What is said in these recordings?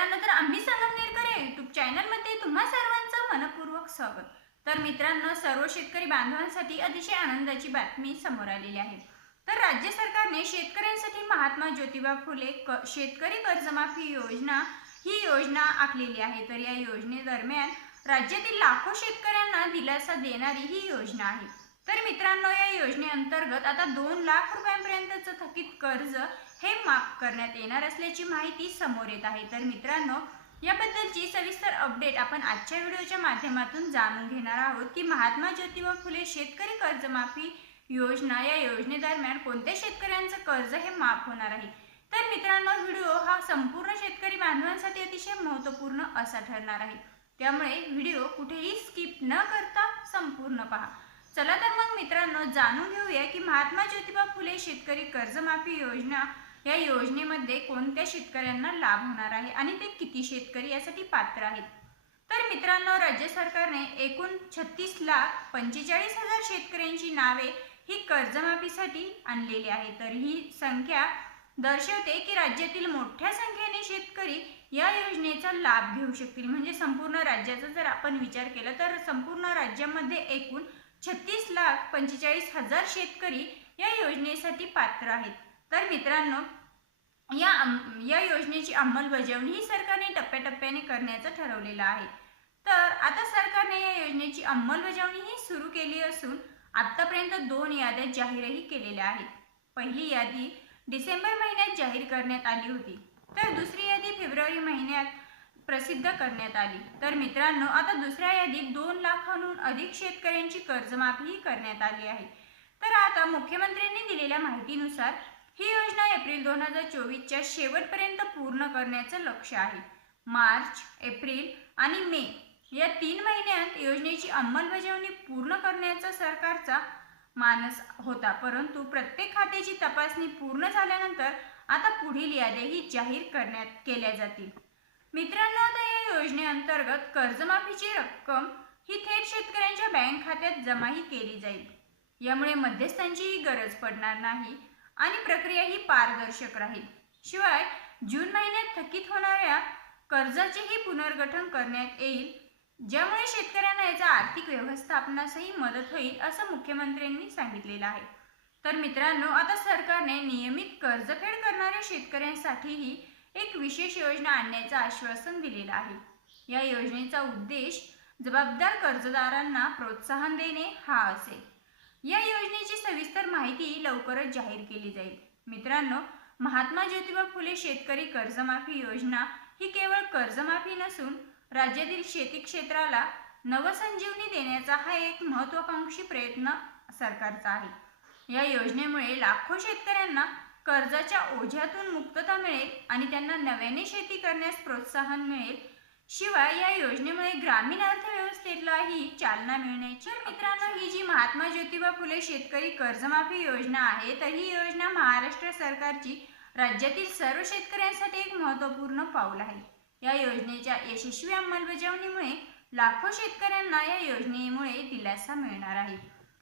मित्रांनो तर आम्ही संगम नेरकर युट्यूब चॅनलमध्ये तुम्हा सर्वांचं मनपूर्वक स्वागत. तर मित्रांनो सर्व शेतकरी बांधवांसाठी अतिशय आनंदाची बातमी समोर आलेली आहे. तर राज्य सरकारने शेतकऱ्यांसाठी महात्मा ज्योतिबा फुले क शेतकरी कर्जमाफी योजना ही योजना आखलेली आहे. तर या योजनेदरम्यान राज्यातील लाखो शेतकऱ्यांना दिलासा देणारी ही योजना आहे. तर मित्रांनो या योजनेअंतर्गत आता दोन लाख रुपयांपर्यंतचं थकीत कर्ज ते माफ करण्यात येणार असल्याची माहिती समोर येत आहे. तर मित्रांनो याबद्दलची सविस्तर अपडेट आपण आजच्या व्हिडिओच्या माध्यमातून जाणून घेणार आहोत की महात्मा ज्योतिबा फुले शेतकरी कर्जमाफी योजना या योजनेदरम्यान कोणत्या शेतकऱ्यांचं कर्ज हे माफ होणार आहे? तर मित्रांनो व्हिडिओ हा संपूर्ण शेतकरी बांधवांसाठी अतिशय महत्त्वपूर्ण असा ठरणार आहे. त्यामुळे व्हिडिओ कुठेही स्किप न करता संपूर्ण पहा. चला तर मग मित्रांनो जाणून घेऊया की महात्मा ज्योतिबा फुले शेतकरी कर्जमाफी योजना या योजनेमध्ये कोणत्या शेतकऱ्यांना लाभ होणार आहे आणि ते किती शेतकरी यासाठी पात्र आहेत? तर मित्रांनो राज्य सरकारने एकूण छत्तीस लाख पंचेचाळीस हजार शेतकऱ्यांची नावे ही कर्जमाफीसाठी आणलेली आहे तर ही संख्या दर्शवते की राज्यातील मोठ्या संख्येने शेतकरी या योजनेचा लाभ घेऊ शकतील. म्हणजे संपूर्ण राज्याचा जर आपण विचार केला तर संपूर्ण राज्यामध्ये एकूण छत्तीस लाख पंचेचाळीस हजार शेतकरी या योजनेसाठी पात्र आहेत. तर मित्रांनो या या योजनेची अंमलबजावणी ही सरकारने टप्प्याटप्प्याने करण्याचं ठरवलेलं आहे. तर आता सरकारने या योजनेची अंमलबजावणी ही सुरू केली असून आतापर्यंत दोन याद्या जाहीरही केलेल्या आहेत. पहिली यादी डिसेंबर महिन्यात जाहीर करण्यात आली होती तर दुसरी यादी फेब्रुवारी महिन्यात प्रसिद्ध करण्यात आली. तर मित्रांनो आता दुसऱ्या यादीत दोन लाखांहून अधिक शेतकऱ्यांची कर्जमाफीही करण्यात आली आहे. तर आता मुख्यमंत्र्यांनी दिलेल्या माहितीनुसार ही योजना एप्रिल दोन हजार चोवीसच्या शेवटपर्यंत पूर्ण करण्याचं लक्ष आहे. मार्च एप्रिल आणि मे या तीन महिन्यात योजनेची अंमलबजावणी पूर्ण करण्याचा सरकारचा मानस होता. परंतु प्रत्येक खात्याची तपासणी पूर्ण झाल्यानंतर आता पुढील याद्याही जाहीर करण्यात केल्या जातील. मित्रांनो आता या योजनेअंतर्गत कर्जमाफीची रक्कम ही थेट शेतकऱ्यांच्या बँक खात्यात जमाही केली जाईल. यामुळे मध्यस्थांचीही गरज पडणार नाही. आणि प्रक्रिया ही पारदर्शक राहील. शिवाय जून महिन्यात थकीत होणाऱ्या कर्जाचेही पुनर्गठन करण्यात येईल ज्यामुळे शेतकऱ्यांना याचा आर्थिक व्यवस्थापनासही मदत होईल असं मुख्यमंत्र्यांनी सांगितलेलं आहे. तर मित्रांनो आता सरकारने नियमित कर्जफेड करणाऱ्या शेतकऱ्यांसाठीही एक विशेष योजना आणण्याचं आश्वासन दिलेलं आहे. या योजनेचा उद्देश जबाबदार कर्जदारांना प्रोत्साहन देणे हा असेल. या योजनेची सविस्तर माहिती लवकरच जाहीर केली जाईल. मित्रांनो महात्मा ज्योतिबा फुले शेतकरी कर्जमाफी योजना ही केवळ कर्जमाफी नसून राज्यातील शेती क्षेत्राला नवसंजीवनी देण्याचा हा एक महत्त्वाकांक्षी प्रयत्न सरकारचा आहे. या योजनेमुळे लाखो शेतकऱ्यांना कर्जाच्या ओझ्यातून मुक्तता मिळेल आणि त्यांना नव्याने शेती करण्यास प्रोत्साहन मिळेल शिवाय या योजनेमुळे ग्रामीण अर्थव्यवस्थेलाही चालना मिळण्याची मित्रांनो ही जी महात्मा ज्योतिबा फुले शेतकरी कर्जमाफी योजना आहे तर ही योजना महाराष्ट्र सरकारची राज्यातील सर्व शेतकऱ्यांसाठी एक महत्त्वपूर्ण पाऊल आहे. या योजनेच्या यशस्वी अंमलबजावणीमुळे लाखो शेतकऱ्यांना या योजनेमुळे दिलासा मिळणार आहे.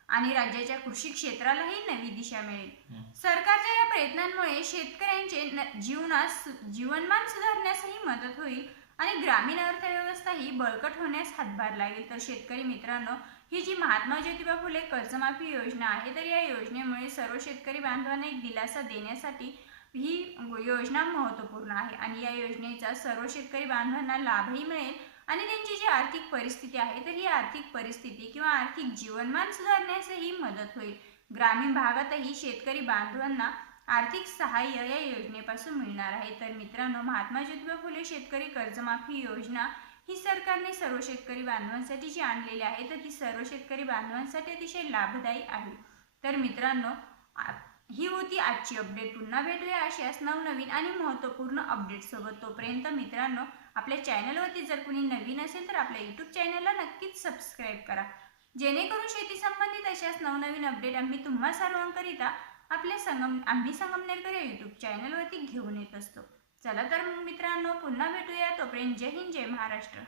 आणि राज्याच्या कृषी क्षेत्रालाही नवी दिशा मिळेल. सरकारच्या या प्रयत्नांमुळे शेतकऱ्यांचे न- जीवनास जीवनमान सुधारण्यासही मदत होईल आणि ग्रामीण अर्थव्यवस्थाही बळकट होण्यास हातभार लागेल. तर शेतकरी मित्रांनो ही जी महात्मा ज्योतिबा फुले कर्जमाफी योजना आहे तर या योजनेमुळे सर्व शेतकरी बांधवांना एक दिलासा देण्यासाठी ही योजना महत्त्वपूर्ण आहे. आणि या योजनेचा सर्व शेतकरी बांधवांना लाभही मिळेल आणि त्यांची जी आर्थिक परिस्थिती आहे तर ही आर्थिक परिस्थिती किंवा आर्थिक जीवनमान सुधारण्यासही मदत होईल. ग्रामीण भागातही शेतकरी बांधवांना आर्थिक सहाय्य या योजनेपासून मिळणार आहे. तर मित्रांनो महात्मा ज्योतिबा फुले शेतकरी कर्जमाफी योजना ही सरकारने सर्व शेतकरी बांधवांसाठी जी आणलेली आहे तर ती सर्व शेतकरी बांधवांसाठी अतिशय लाभदायी आहे. तर मित्रांनो आ- ही होती आजची अपडेट पुन्हा भेटूया अशाच नवनवीन आणि महत्त्वपूर्ण अपडेटसोबत तोपर्यंत मित्रांनो आपल्या चॅनलवरती जर कुणी नवीन असेल तर आपल्या यूट्यूब चॅनलला नक्कीच सबस्क्राईब करा. जेणेकरून शेती संबंधित अशाच नवनवीन अपडेट आम्ही तुम्हा सर्वांकरिता आपल्या संगम आम्ही संगमनेरकर या यूट्यूब चॅनलवरती घेऊन येत असतो. चला तर मग मित्रांनो पुन्हा भेटूया. तोपर्यंत जय हिंद जय महाराष्ट्र.